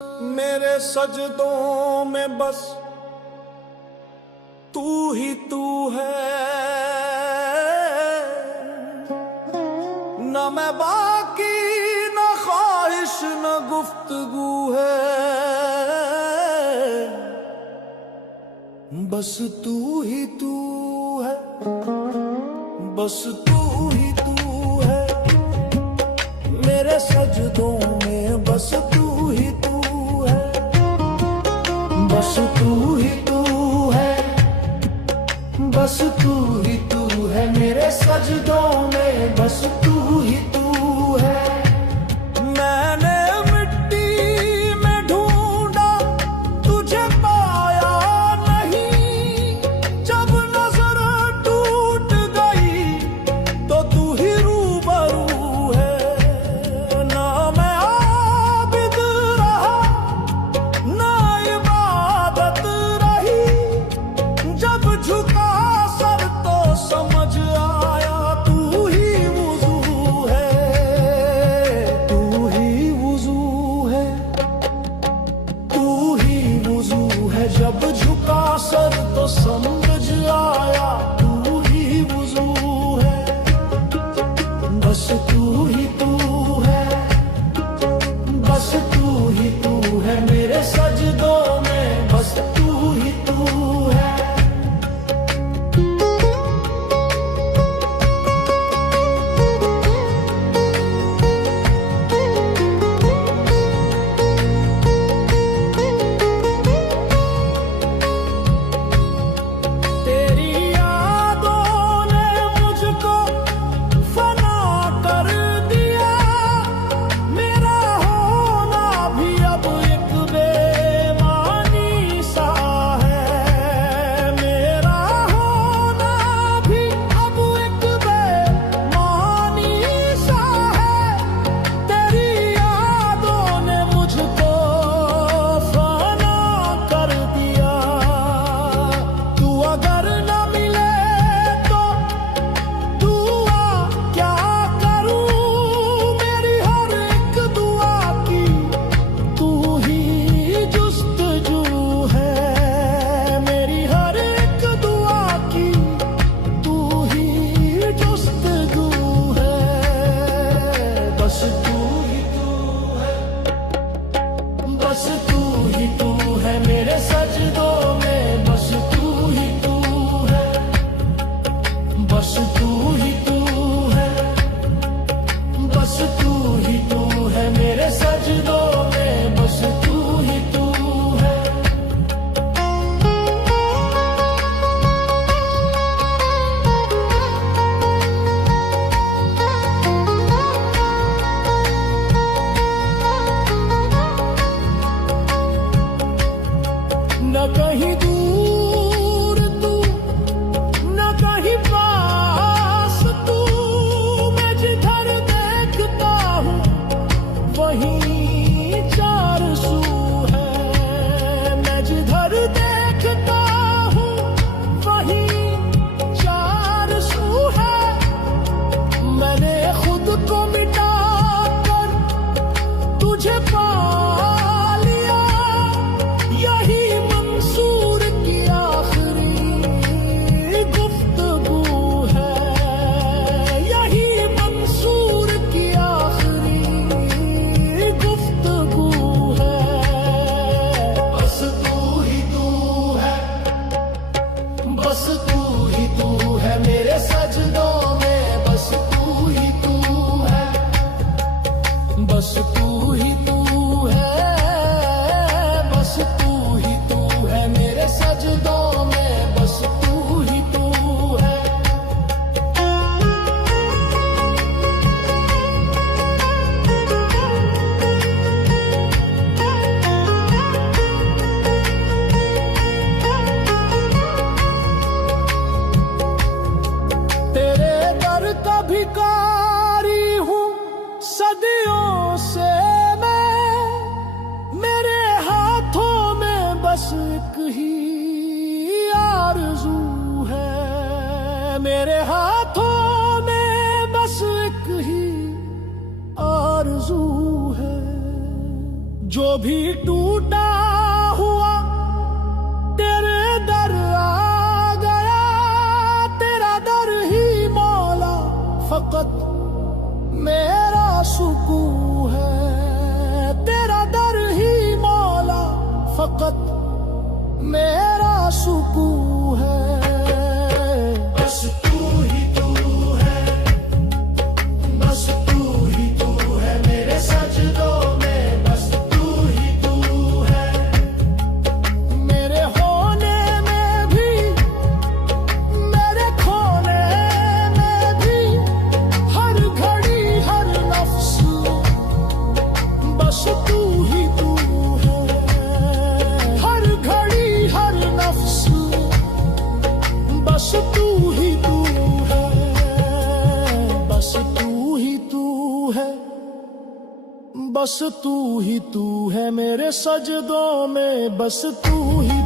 मेरे सजदों में बस तू ही तू है, न मैं बाकी न ख्वाहिश न गुफ्तगू है, बस तू ही तू है, बस तू ही तू है। मेरे सजदों में बस तू ही तू है, बस तू ही तू है, बस तू ही तू है। मेरे सजदों में बस तू ही तू है। मैंने मिट्टी में ढूंढा तुझे पाया नहीं, जब नजर टूट गई तो तू ही रूबरू है। ना मैं आबिद रहा ना इबादत रही, जब झुका सर तो समझ आया तू ही वुज़ू है, तू ही वुज़ू है, तू ही वुज़ू है। जब झुका सर तो समझ आया तू ही वुज़ू है, बस तू ही तू है, बस तू ही तू है। मेरे सजदों में बस तू ही तू है। तेरी यादों ने मुझको फना कर दिया, मेरा होना भी अब एक बेमानी सा है, मेरा होना भी अब एक बेमानी सा है। तेरी यादों ने मुझको फना कर दिया, तू अगर न मिले तो दुआ क्या करूं, मेरी हर एक दुआ की तू ही जुस्तजू है, मेरी हर एक दुआ की तू ही जुस्तजू है, बस तू ही तू है, बस तू ही तू है। मेरे सजदों में बस तू ही तू है, बस तू ही तू है, बस तू ही तू है। मेरे सजदों में बस तू ही तू है। न कहीं दूर तू न कहीं पास तू, मैं जिधर देखता हूँ वहीं चार सू है, मैं जिधर देखता हूँ वहीं चार सू है। मैंने खुद को मिटा कर तुझे पा लिया, यही मंसूर की आखिरी गुफ्तगू है, यही मंसूर की आखिरी गुफ्तगू है, बस तू ही तू है, बस तू ही तू है। मेरे सजदों में बस तू ही तू है, बस तू ही तू है, बस तू ही तू है। मेरे सजदों में बस तू ही तू है। तेरे दर का भिखारी हूँ सदियों से मैं, मेरे हाथों में बस एक ही आरज़ू है, मेरे हाथों में बस एक ही आरज़ू है। जो भी टूटा हुआ तेरे दर आ गया, तेरा दर ही मौला फकत मेरा सुकून है, तेरा दर ही मौला फकत मेरा सुकून है। बस तू ही तू है, बस तू ही तू है मेरे सजदों में, बस तू ही तू है मेरे होने में भी, मेरे खोने में भी, हर घड़ी हर नफ्स बस तू ही तू है, हर घड़ी हर नफ्स बस तू ही तू है, बस तू ही तू है, बस तू ही तू है मेरे सजदों में, बस तू ही